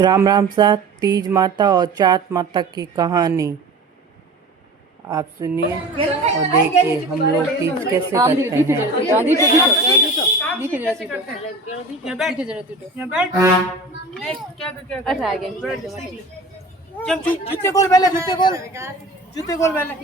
राम राम साथ तीज माता और चाट माता की कहानी आप सुनिए और देखिए हम लोग तीज कैसे करते हैं। जूते खोल पहले, जूते खोल पहले।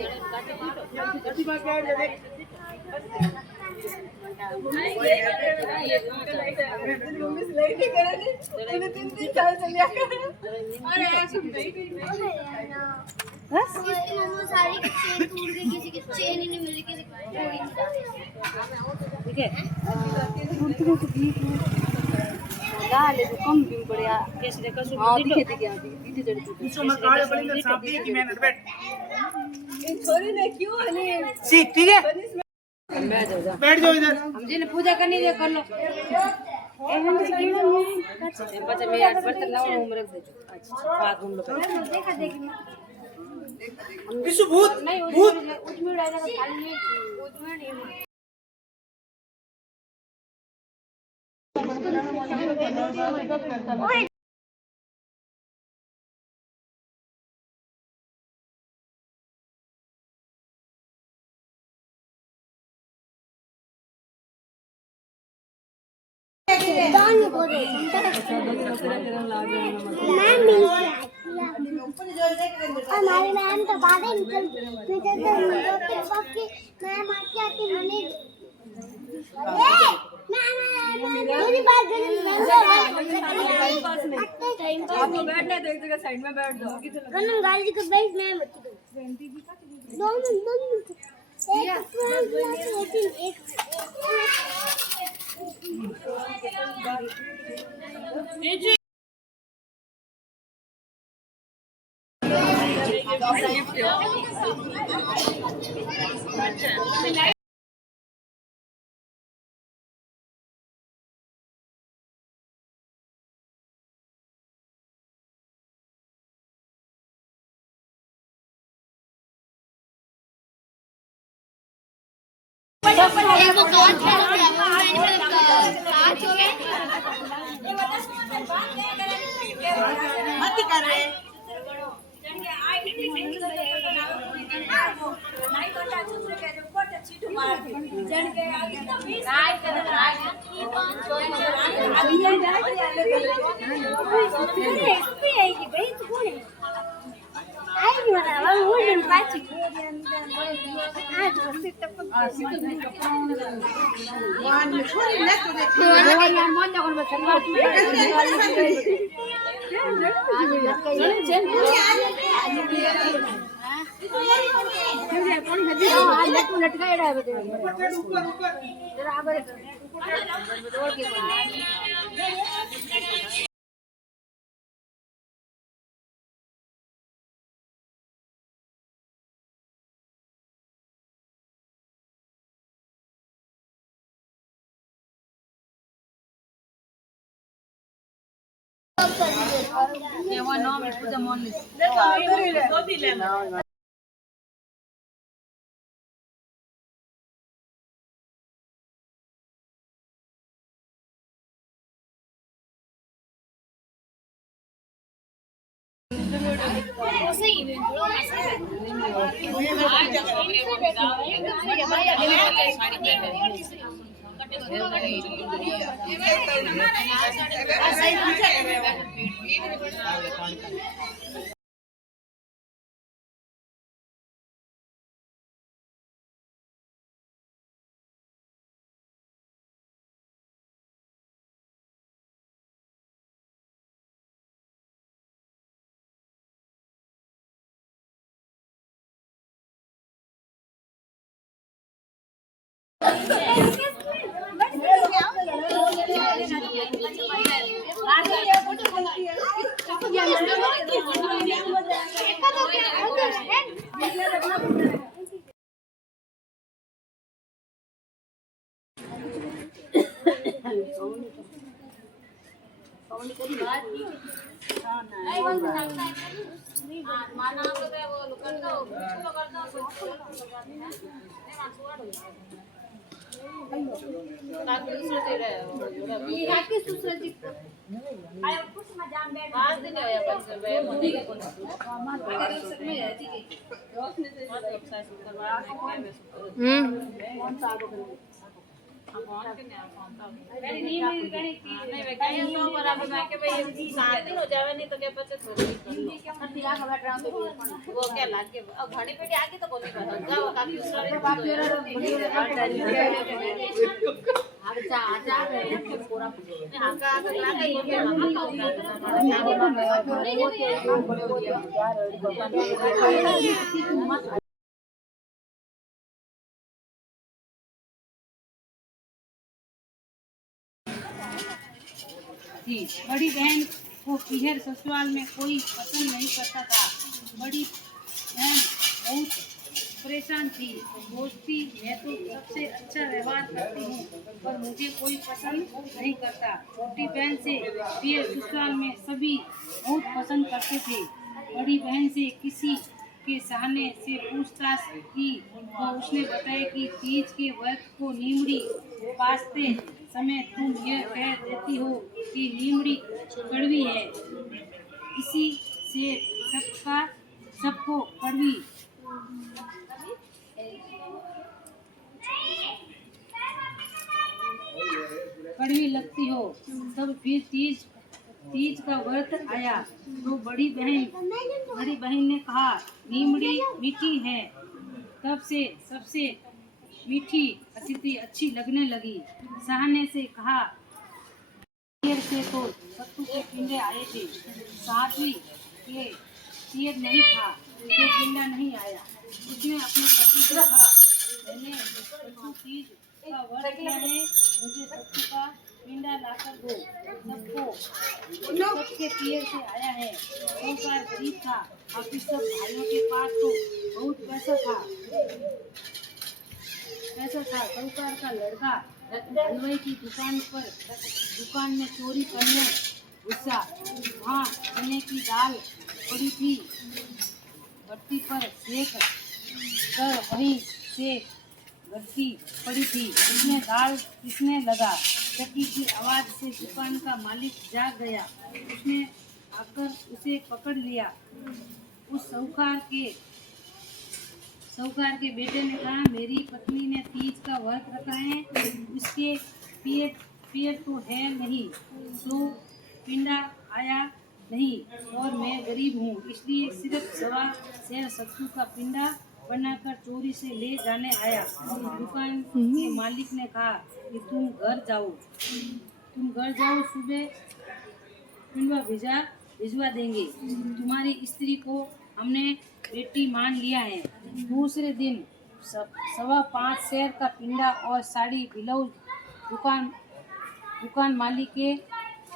कम भी बढ़िया कैसे देखो दिखे दिखे जड़ी मत काले पड़ी ना सांप दी की मेहनत बैठ छोरी ने क्यों हनी सीख ठीक है बैठ जाओ इधर हम जी ने पूजा करनी है कर लो एहन से कीड़ा में पचा में आज बर्तन लाओ हम रख दे अच्छा बात हम लोग देखा देखी विशु भूत नहीं उसमें डाला खाली उसमें नहीं हमारी मैम तो बाद में मैम आती मैंने आपको बैठना है तो एक जगह साइड में बैठ जाओ गाड़ी को बैठ मैं दो मिनट मत कर रहे वो क्या लागे अब घड़ी पे आगे तो बोली जाओ काफी थी। बड़ी बहन को पीहर ससुराल में कोई पसंद नहीं करता था। बड़ी बहन बहुत परेशान थी। सोचती मैं तो सबसे अच्छा व्यवहार करती हूँ पर मुझे कोई पसंद नहीं करता। छोटी बहन से पीहर ससुराल में सभी बहुत पसंद करते थे। बड़ी बहन से किसी के सहाने से पूछताछ की तो उसने बताया कि तीज के व्रत को नीमड़ी पासते समय तुम यह कह देती हो कि नीमड़ी कड़वी है, इसी से सबको कड़वी लगती हो। तब फिर तीज का व्रत आया तो बड़ी बहन ने कहा नीमड़ी मीठी है। तब से सबसे मीठी अतिथि अच्छी लगने लगी। सहाने से कहा तीर से तो सत्तू के पिंडे आए थे, सातवीं के तीर नहीं था तो पिंडा नहीं आया। उसने अपने पति से कहा मैंने सत्तू तीज का व्रत किया है, मुझे सत्तू का पिंडा लाकर दो। सबके तीर से आया है। साहूकार गरीब था, बाकी सब भाइयों के पास तो बहुत पैसा था। साहूकार का लड़का हलवाई की दुकान में चोरी करने घुसा। वहाँ चने की दाल पड़ी थी, भट्टी पर सेक कर वहीं से भट्टी पड़ी थी। उसने दाल पीसने लगा। चक्की की आवाज से दुकान का मालिक जाग गया। उसने आकर उसे पकड़ लिया। उस साहूकार के बेटे ने कहा मेरी पत्नी ने तीज का व्रत रखा है, उसके पियर तो है नहीं, सो पिंडा आया नहीं और मैं गरीब हूँ, इसलिए सिर्फ 1.25 सेर सत्तू का पिंडा बनाकर चोरी से ले जाने आया। दुकान के मालिक ने कहा कि तुम घर जाओ, सुबह पिंडा भिजवा देंगे। तुम्हारी स्त्री को हमने बेटी मान लिया है। दूसरे दिन 5.25 सेर का पिंडा और साड़ी ब्लाउज दुकान मालिक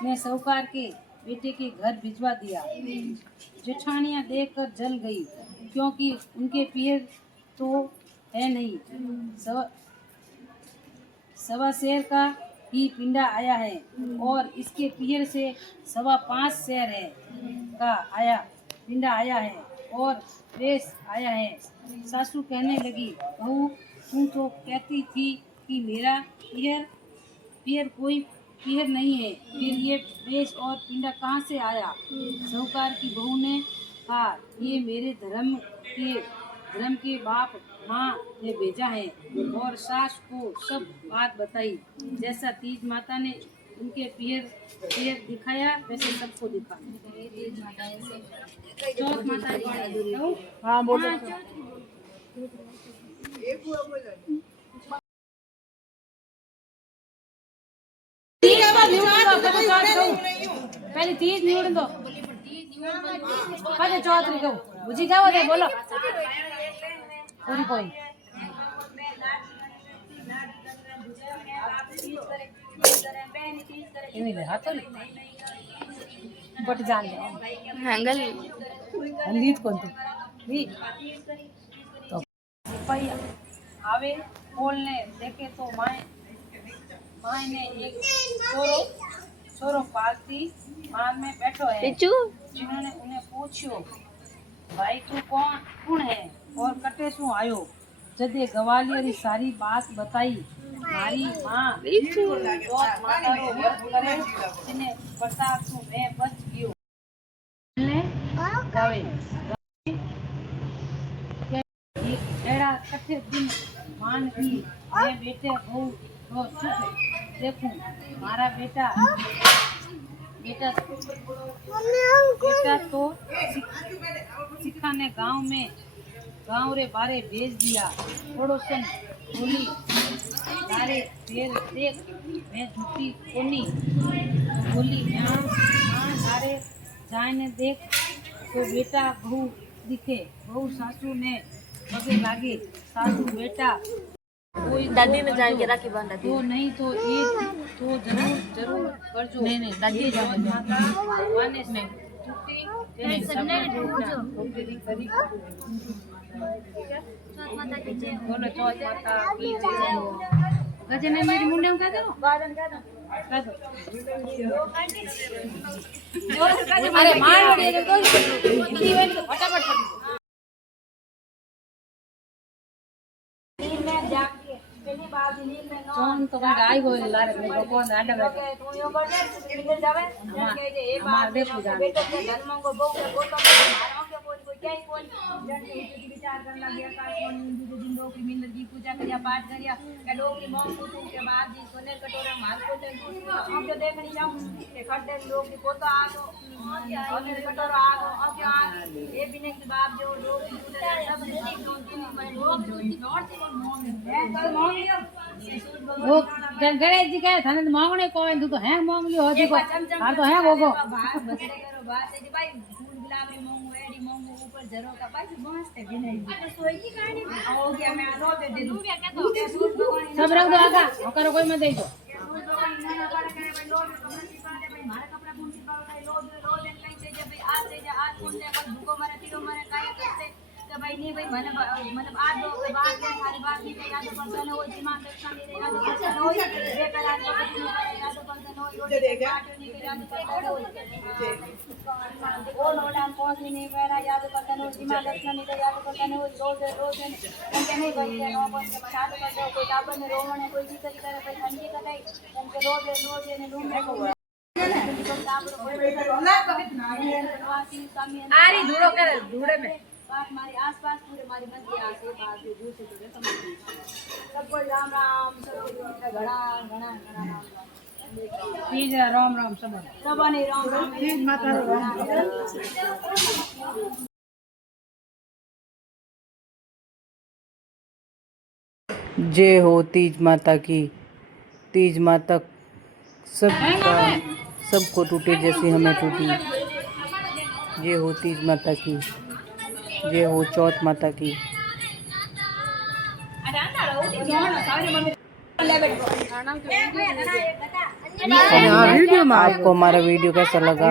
ने साहूकार के बेटे के घर भिजवा दिया। जेठानियां देखकर जल गई क्योंकि उनके पियर तो है नहीं। 1.25 सेर का ही पिंडा आया है और इसके पियर से 5.25 सेर का पिंडा आया है और बेस आया है। सासू कहने लगी बहू तुम तो कहती थी कि मेरा पियर कोई पियर नहीं है, फिर ये बेस और पिंडा कहाँ से आया? साहूकार की बहू ने कहा ये मेरे धर्म के बाप माँ ने भेजा है और सास को सब बात बताई। जैसा तीज माता ने उनके पियर दिखाया वैसे सबको दिखा। चौथ माता हाँ बोलो। पहले तीज निवड़ दो, पहले चौथ को बुझी क्या होता है बोलो। कोई बट जान हंगल हल्लीत कोणते तो भैया आवे बोलने देखे तो माए ने एक छोरो पालती मान में बैठो है। जिन्होंने उन्हें पूछो भाई तू कौन है और कटे शू आयो। जदे गवालियरी सारी बात बताई મારી માં ચોથ માતાનો વ્રત કરે તેને પ્રતાપનું મેં બચ ગયો ને ગાવે एड़ा कठे दिन मान की मैं बेटे बहु तो सुख देखूं मारा बेटा तो सिखा ने गांव रे बारे भेज दिया पड़ोसन बोली तारे देर देख मैं झूठी कोनी बोली मां तारे जाने देख तो बेटा बहु दिखे बहु सासू ने पगे लागे सासू बेटा कोई दादी ने जान के राखी बांधा तो नहीं तो एक तो जरूर करजो नहीं दादी माता माने से छुट्टी नहीं सबने पूछो टोकरी करी माता की जय बोलो चौथ माता की जय गजने मेरी मुंडे में कह दो अरे मार दे तो फटाफट कौन तो गाय हो लारे में कौन आडा बैठे हमार देखो जा विचार करना गया का कौन हिंदू दिन लोग मिलर की पूजा करिया पाठ करिया के डोगरी मोम पूछू के बाद जी सोने कटोरा मार को ले हम जो देखनी जाऊं के खड्डे लोग की पोता आ गो सोने कटोरा आ गो अब क्या ये बिने के बाप जो लोग सब वो गणेश जी कहे थाने मांगने कोई तू तो है मांग लियो हो जी को हां तो है वो बात है भाई फूल गुलाब रे मांगो एडी मांगो ऊपर जरो का भाई मस्त है बिना तो सोई की कहानी हो गया मैं रो दे दूं सब रख दो आगा ओकरो कोई मत दे दो मारा कपड़ा पूंछी पावे लो दे कहीं से जब आज से आज कौन दे भूको मारे तीरो मारे काय करते तो भाई नहीं भाई मतलब आज दो के बाद में सारी बात नहीं याद करता न वो दिमाग रखना नहीं याद करता न वो बेकरार याद करता न वो देगा याद करता न वो नोड़ा पहुंच नहीं पैरा याद करता न दिमाग रखना नहीं याद करता न वो रोज उनके नहीं भाई नो बन के याद करता कोई टाबर में रोवणे कोई भी तरीके से कोई ठंडी कराई उनके रोज ने रूम में को आरी धूड़ो कर धूड़े में हमारे आसपास पूरे हमारी मंदिर आसे पास दूर से दूर समझ सब कोई राम राम सब घड़ा घड़ा घड़ा राम तीज राम राम सब ने राम राम तीज माता जय हो तीज माता की। तीज माता सबको टूटे जैसी हमें टूटी। जय हो तीज माता की। जय हो चौथ माता की। आपको हमारा वीडियो कैसा लगा?